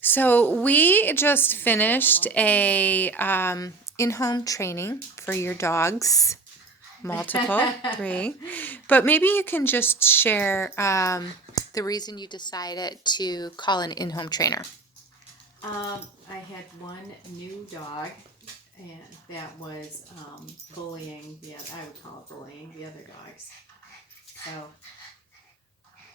So we just finished a in-home training for your dogs, multiple, three. But maybe you can just share the reason you decided to call an in-home trainer. I had one new dog, and that was bullying I would call it bullying the other dogs. So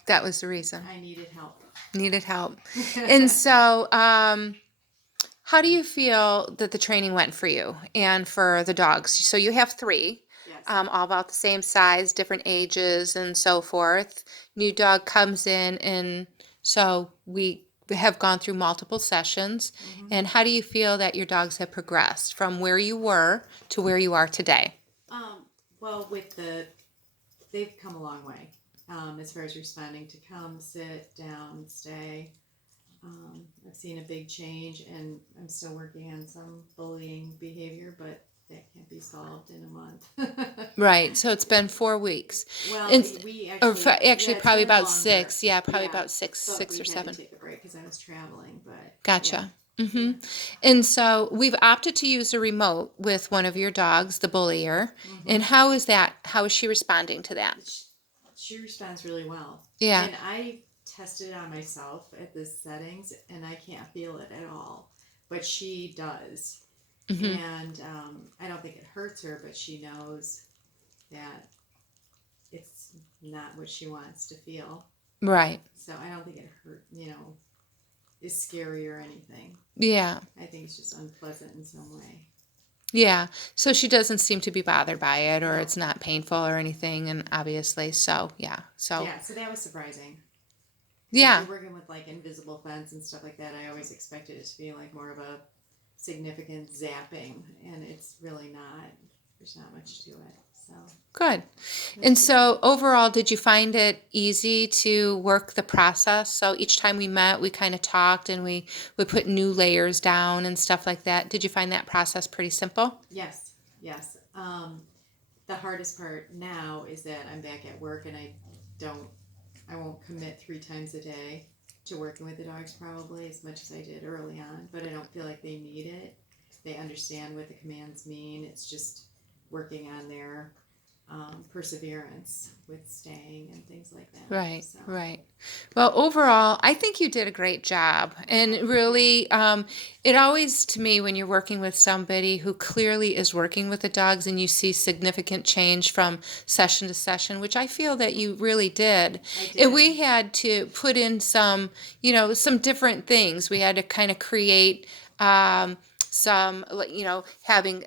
That was the reason. I needed help. Needed help. And so, how do you feel that the training went for you and for the dogs? So you have three, Yes. all about the same size, different ages, and so forth. New dog comes in, and so we have gone through multiple sessions. Mm-hmm. And how do you feel that your dogs have progressed from where you were to where you are today? Well, they've come a long way as far as responding to come, sit, down, stay. I've seen a big change, and I'm still working on some bullying behavior, but that can't be solved in a month. Right. So it's been 4 weeks. Well, And we or actually, yeah, actually it's probably been about longer. 6. Yeah, probably Yeah, about six, but six we or had to 7. take a break because I was traveling. But yeah, Gotcha. yeah. And so we've opted to use a remote with one of your dogs, the bullier. Mm-hmm. And how is that? How is she responding to that? She responds really well. Yeah. And I tested it on myself at the settings, and I can't feel it at all. But she does. Hmm. And I don't think it hurts her, but she knows that it's not what she wants to feel. Right. So I don't think it is scary or anything. Yeah. I think it's just unpleasant in some way. Yeah. So she doesn't seem to be bothered by it, or No. it's not painful or anything. And obviously, so yeah. So Yeah, so that was surprising. Because if yeah. you're working with like invisible fence and stuff like that, I always expected it to be like more of a significant zapping, and it's really not. There's not much to it. So Good. And that's good. so overall, did you find it easy to work the process? So each time we met, we kind of talked and we would put new layers down and stuff like that. Did you find that process pretty simple? Yes, yes. The hardest part now is that I'm back at work, and don't, I won't commit 3 times a day to working with the dogs probably as much as I did early on, but I don't feel like they need it. They understand what the commands mean. It's just working on their perseverance with staying and things like that. Right, So, right. Well, overall, I think you did a great job. And thank you. really, it always, to me, when you're working with somebody who clearly is working with the dogs and you see significant change from session to session, which I feel that you really did. I And did. we had to put in some, some different things. We had to kind of create some, like, having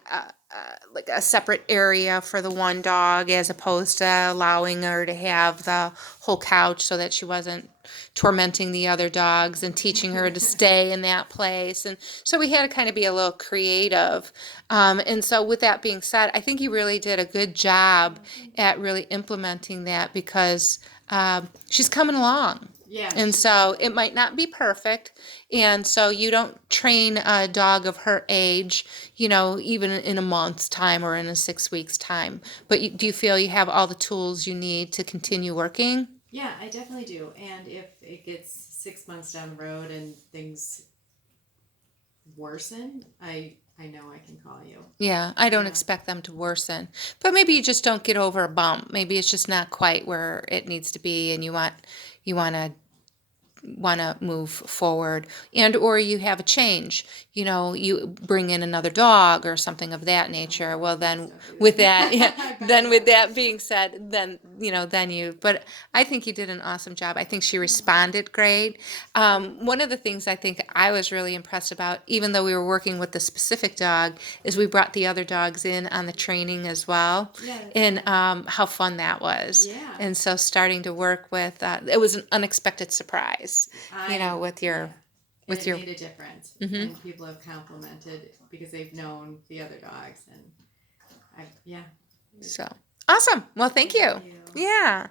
like a separate area for the one dog as opposed to allowing her to have the whole couch so that she wasn't tormenting the other dogs and teaching her to stay in that place. And so we had to kind of be a little creative. And so, with that being said, I think you really did a good job at really implementing that because she's coming along. Yeah, And she so it definitely. might not be perfect. And so you don't train a dog of her age, even in a month's time or in a 6 weeks' time. But do you feel you have all the tools you need to continue working? Yeah, I definitely do. And if it gets 6 months down the road and things worsen, I know I can call you. Yeah, I don't Yeah. expect them to worsen. But maybe you just don't get over a bump. Maybe it's just not quite where it needs to be and you want to move forward, and or you have a change, you bring in another dog or something of that Oh, I nature. don't Well, do that then stuff with either. that, yeah, I then better with not. that being said, then you but I think you did an awesome job. I think she responded great. One of the things I think I was really impressed about, even though we were working with the specific dog, is we brought the other dogs in on the training as well, Yeah, that's and fun. how fun that was. Yeah, And so starting to work with it was an unexpected surprise, with yeah, your and with it your made a difference. hmm And people have complimented because they've known the other dogs, and yeah, so awesome. Well, thank thank you. you. Yeah.